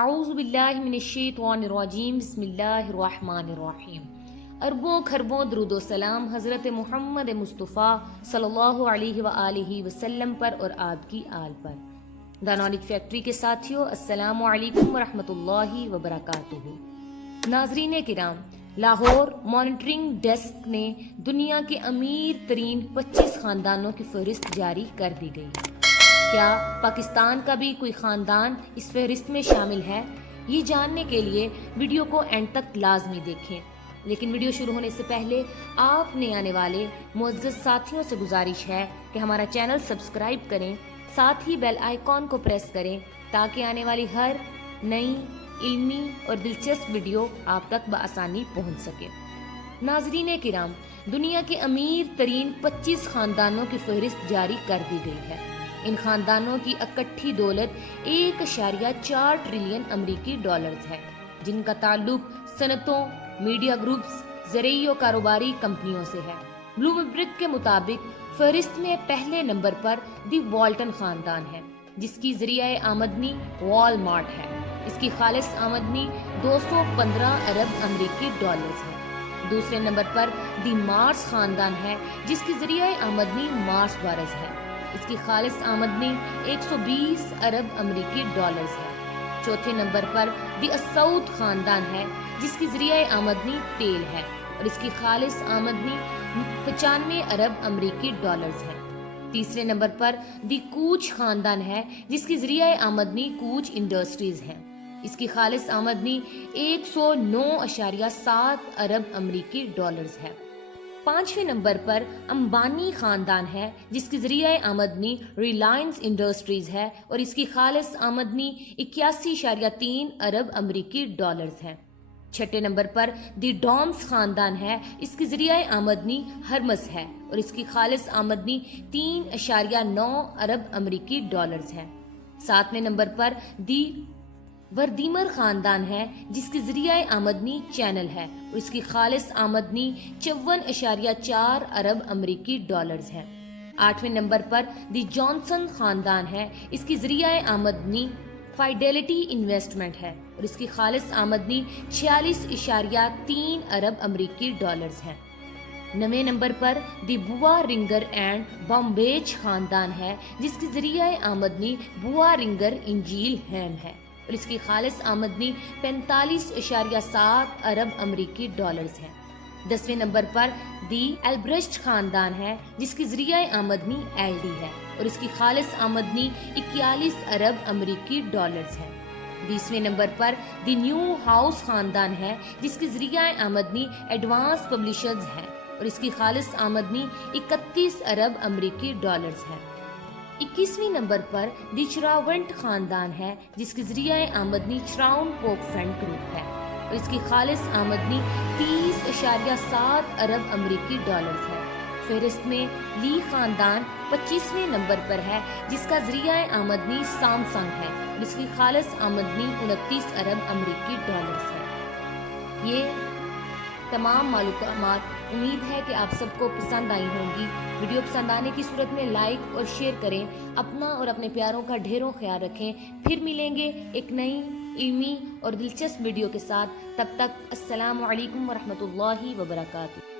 اعوذ باللہ من الشیطان الرجیم بسم اللہ الرحمن الرحیم۔ اربوں کھربوں درود و سلام حضرت محمد مصطفیٰ صلی اللہ علیہ وآلہ وسلم پر اور آپ کی آل پر۔ دا نالج فیکٹری کے ساتھیوں، السلام علیکم ورحمۃ اللہ وبرکاتہ۔ ناظرین کرام، لاہور مانیٹرنگ ڈیسک نے دنیا کے امیر ترین 25 خاندانوں کی فہرست جاری کر دی گئی۔ کیا پاکستان کا بھی کوئی خاندان اس فہرست میں شامل ہے؟ یہ جاننے کے لیے ویڈیو کو اینڈ تک لازمی دیکھیں۔ لیکن ویڈیو شروع ہونے سے پہلے آپ نے آنے والے معزز ساتھیوں سے گزارش ہے کہ ہمارا چینل سبسکرائب کریں، ساتھ ہی بیل آئیکن کو پریس کریں تاکہ آنے والی ہر نئی علمی اور دلچسپ ویڈیو آپ تک بآسانی پہنچ سکے۔ ناظرین کرام، دنیا کے امیر ترین 25 خاندانوں کی فہرست جاری کر دی گئی ہے۔ ان خاندانوں کی اکٹھی دولت 1.4 ٹریلین امریکی ڈالرز ہے، جن کا تعلق صنعتوں، میڈیا گروپس، زرعی و کاروباری کمپنیوں سے ہے۔ بلومبرگ کے مطابق فہرست میں پہلے نمبر پر دی والٹن خاندان ہے، جس کی ذریعہ آمدنی وال مارٹ ہے۔ اس کی خالص آمدنی 215 ارب امریکی ڈالرز ہے۔ دوسرے نمبر پر دی مارس خاندان ہے، جس کی ذریعہ آمدنی مارس بارز ہے۔ اس کی خالص آمدنی 120 ارب امریکی ڈالرز ہے۔ چوتھے نمبر پر دی اسعود خاندان ہے، جس کی ذریعہ آمدنی تیل ہے اور اس کی خالص آمدنی 95 ارب امریکی ڈالرز ہے۔ تیسرے نمبر پر دی کوچ خاندان ہے، جس کی ذریعہ آمدنی کوچ انڈسٹریز ہے۔ اس کی خالص آمدنی 109.7 ارب امریکی ڈالرز ہے۔ پانچویں نمبر پر امبانی خاندان ہے، جس کی ذریعہ آمدنی ریلائنس انڈسٹریز ہے اور اس کی خالص آمدنی 81.3 ارب امریکی ڈالرز ہے۔ چھٹے نمبر پر دی ڈومس خاندان ہے، اس کی ذریعہ آمدنی ہرمس ہے اور اس کی خالص آمدنی 3.9 ارب امریکی ڈالرز ہے۔ ساتویں نمبر پر دی وردیمر خاندان ہے، جس کی ذریعہ آمدنی چینل ہے اور اس کی خالص آمدنی 54.4 ارب امریکی ڈالرز ہے۔ آٹھویں نمبر پر دی جانسن خاندان ہے، اس کی ذریعہ آمدنی فائیڈیلٹی انویسٹمنٹ ہے اور اس کی خالص آمدنی 46.3 ارب امریکی ڈالرز ہے۔ نویں نمبر پر دی بوا رنگر اینڈ بامبیج خاندان ہے، جس کی ذریعہ آمدنی بوا رنگر انجیل ہیم ہے اور اس کی خالص آمدنی 45.7 ارب امریکی ڈالرز ہے۔ دسویں نمبر پر دی البرشٹ خاندان ہے، جس کی ذریعہ آمدنی ایل ڈی ہے اور اس کی خالص آمدنی 41 ارب امریکی ڈالرز ہے۔ بیسویں نمبر پر دی نیو ہاؤس خاندان ہے، جس کی ذریعہ آمدنی ایڈوانس پبلشرز ہے اور اس کی خالص آمدنی 31 ارب امریکی ڈالرز ہے۔ 21ویں نمبر پر دی چراونٹ خاندان ہے، جس کی ذریعہ آمدنی چراؤن پوک فنڈ گروپ ہے اور اس کی خالص آمدنی 30.7 ارب امریکی ڈالرز ہے۔ فہرست میں لی خاندان 25ویں نمبر پر ہے، جس کا ذریعہ آمدنی سامسنگ ہے اور اس کی خالص آمدنی 29 ارب امریکی ڈالرز ہے۔ یہ تمام معلومات امید ہے کہ آپ سب کو پسند آئی ہوں گی۔ ویڈیو پسند آنے کی صورت میں لائک اور شیئر کریں۔ اپنا اور اپنے پیاروں کا ڈھیروں خیال رکھیں۔ پھر ملیں گے ایک نئی علمی اور دلچسپ ویڈیو کے ساتھ۔ تب تک السلام علیکم ورحمۃ اللہ وبرکاتہ۔